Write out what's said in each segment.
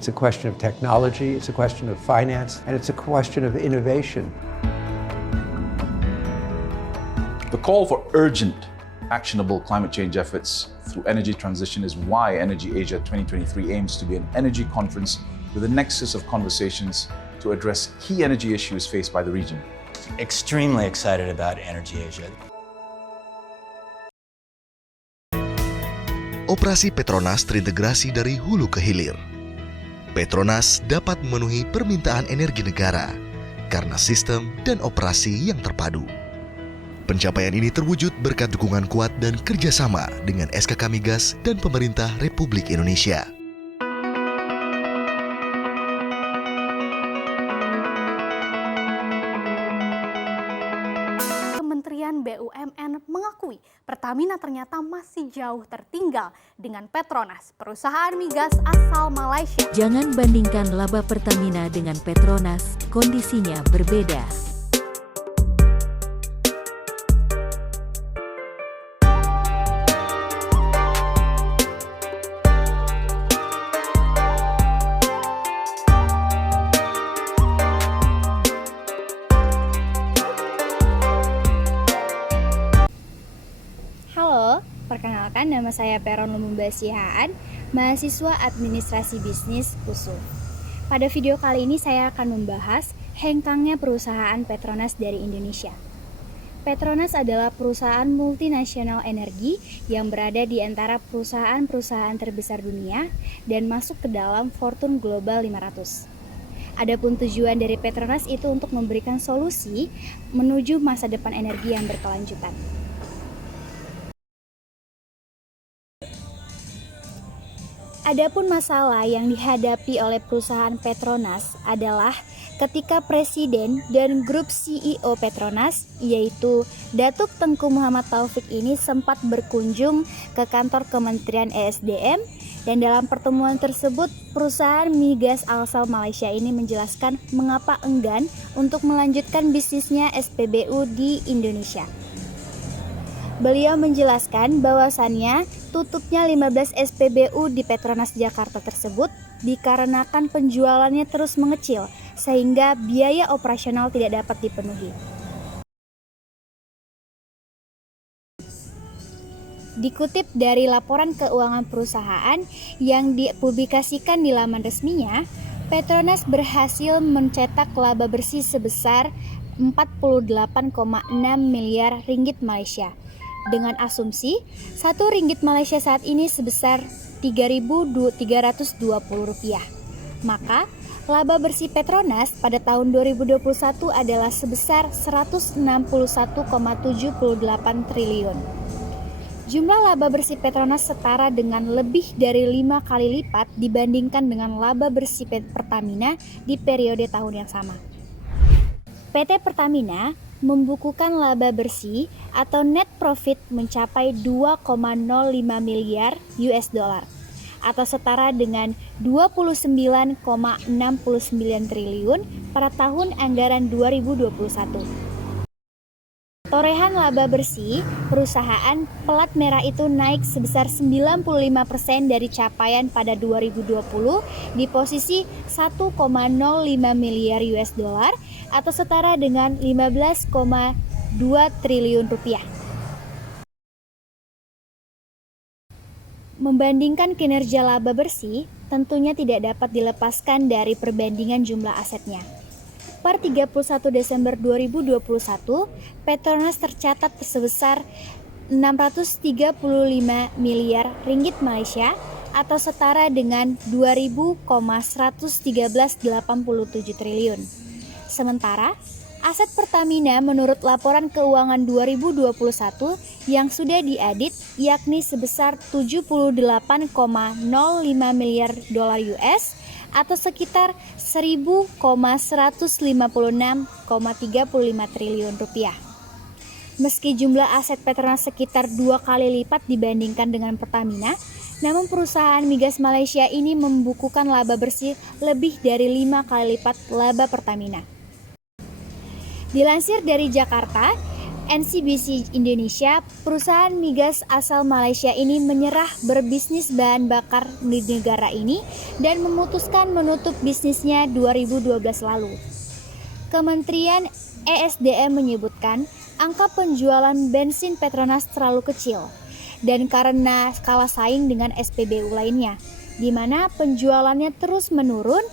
It's a question of technology, it's a question of finance, and it's a question of innovation. The call for urgent, actionable climate change efforts through energy transition is why Energy Asia 2023 aims to be an energy conference with a nexus of conversations to address key energy issues faced by the region. Extremely excited about Energy Asia. Operasi Petronas terintegrasi dari hulu ke hilir. Petronas dapat memenuhi permintaan energi negara karena sistem dan operasi yang terpadu. Pencapaian ini terwujud berkat dukungan kuat dan kerjasama dengan SKK Migas dan pemerintah Republik Indonesia. Kementerian BUMN mengakui Pertamina ternyata masih jauh tertinggal dengan Petronas, perusahaan migas asal Malaysia. Jangan bandingkan laba Pertamina dengan Petronas, kondisinya berbeda. Halo, perkenalkan nama saya Peron Lumumba Sihaan, mahasiswa Administrasi Bisnis USU. Pada video kali ini saya akan membahas hengkangnya perusahaan Petronas dari Indonesia. Petronas adalah perusahaan multinasional energi yang berada di antara perusahaan-perusahaan terbesar dunia dan masuk ke dalam Fortune Global 500. Adapun tujuan dari Petronas itu untuk memberikan solusi menuju masa depan energi yang berkelanjutan. Adapun masalah yang dihadapi oleh perusahaan Petronas adalah ketika Presiden dan grup CEO Petronas, yaitu Datuk Tengku Muhammad Taufik ini sempat berkunjung ke kantor Kementerian ESDM, dan dalam pertemuan tersebut perusahaan migas asal Malaysia ini menjelaskan mengapa enggan untuk melanjutkan bisnisnya SPBU di Indonesia. Beliau menjelaskan bahwasannya tutupnya 15 SPBU di Petronas Jakarta tersebut dikarenakan penjualannya terus mengecil sehingga biaya operasional tidak dapat dipenuhi. Dikutip dari laporan keuangan perusahaan yang dipublikasikan di laman resminya, Petronas berhasil mencetak laba bersih sebesar 48,6 miliar ringgit Malaysia. Dengan asumsi, 1 ringgit Malaysia saat ini sebesar Rp3.320. Maka, laba bersih Petronas pada tahun 2021 adalah sebesar Rp161,78 triliun. Jumlah laba bersih Petronas setara dengan lebih dari 5 kali lipat dibandingkan dengan laba bersih Pertamina di periode tahun yang sama. PT Pertamina membukukan laba bersih atau net profit mencapai 2,05 miliar US dollar atau setara dengan 29,69 triliun pada tahun anggaran 2021. Torehan laba bersih perusahaan pelat merah itu naik sebesar 95% dari capaian pada 2020 di posisi 1,05 miliar US dollar atau setara dengan 15,2 triliun rupiah. Membandingkan kinerja laba bersih tentunya tidak dapat dilepaskan dari perbandingan jumlah asetnya. Per 31 Desember 2021, Petronas tercatat sebesar 635 miliar ringgit Malaysia atau setara dengan 2.113,87 triliun. Sementara, aset Pertamina menurut laporan keuangan 2021 yang sudah diaudit yakni sebesar 78,05 miliar dolar US atau sekitar 1.156,35 triliun rupiah. Meski jumlah aset Petronas sekitar 2 kali lipat dibandingkan dengan Pertamina, namun perusahaan migas Malaysia ini membukukan laba bersih lebih dari 5 kali lipat laba Pertamina. Dilansir dari Jakarta, NCBC Indonesia, perusahaan migas asal Malaysia ini menyerah berbisnis bahan bakar di negara ini dan memutuskan menutup bisnisnya 2012 lalu. Kementerian ESDM menyebutkan angka penjualan bensin Petronas terlalu kecil dan karena kalah saing dengan SPBU lainnya, di mana penjualannya terus menurun.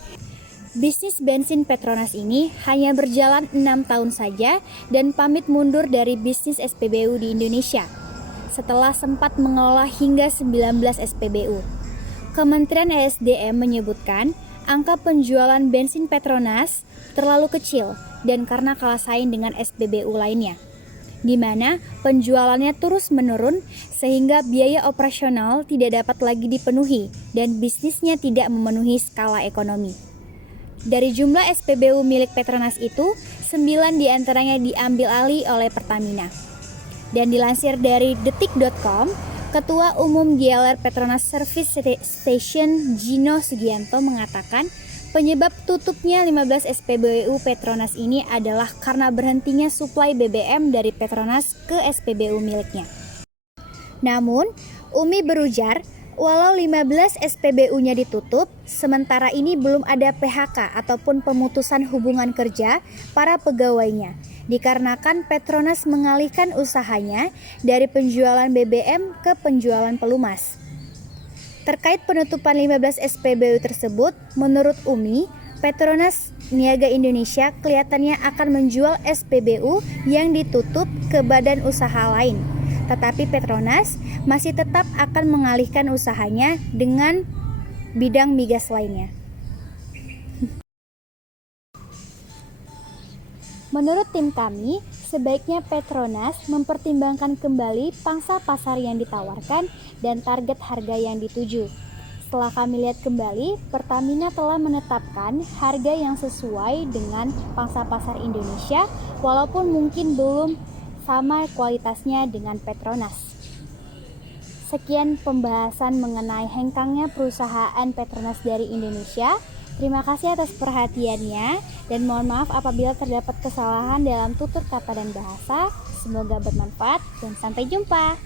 Bisnis bensin Petronas ini hanya berjalan 6 tahun saja dan pamit mundur dari bisnis SPBU di Indonesia setelah sempat mengelola hingga 19 SPBU. Kementerian ESDM menyebutkan angka penjualan bensin Petronas terlalu kecil dan karena kalah saing dengan SPBU lainnya, di mana penjualannya terus menurun sehingga biaya operasional tidak dapat lagi dipenuhi dan bisnisnya tidak memenuhi skala ekonomi. Dari jumlah SPBU milik Petronas itu, 9 diantaranya diambil alih oleh Pertamina. Dan dilansir dari detik.com, Ketua Umum GLR Petronas Service Station Gino Sugianto mengatakan penyebab tutupnya 15 SPBU Petronas ini adalah karena berhentinya suplai BBM dari Petronas ke SPBU miliknya. Namun, Umi berujar, walau 15 SPBU-nya ditutup, sementara ini belum ada PHK ataupun pemutusan hubungan kerja para pegawainya, dikarenakan Petronas mengalihkan usahanya dari penjualan BBM ke penjualan pelumas. Terkait penutupan 15 SPBU tersebut, menurut Umi, Petronas Niaga Indonesia kelihatannya akan menjual SPBU yang ditutup ke badan usaha lain. Tetapi Petronas masih tetap akan mengalihkan usahanya dengan bidang migas lainnya. Menurut tim kami, sebaiknya Petronas mempertimbangkan kembali pangsa pasar yang ditawarkan dan target harga yang dituju. Setelah kami lihat kembali, Pertamina telah menetapkan harga yang sesuai dengan pangsa pasar Indonesia, walaupun mungkin belum sama kualitasnya dengan Petronas. Sekian pembahasan mengenai hengkangnya perusahaan Petronas dari Indonesia. Terima kasih atas perhatiannya dan mohon maaf apabila terdapat kesalahan dalam tutur kata dan bahasa. Semoga bermanfaat dan sampai jumpa.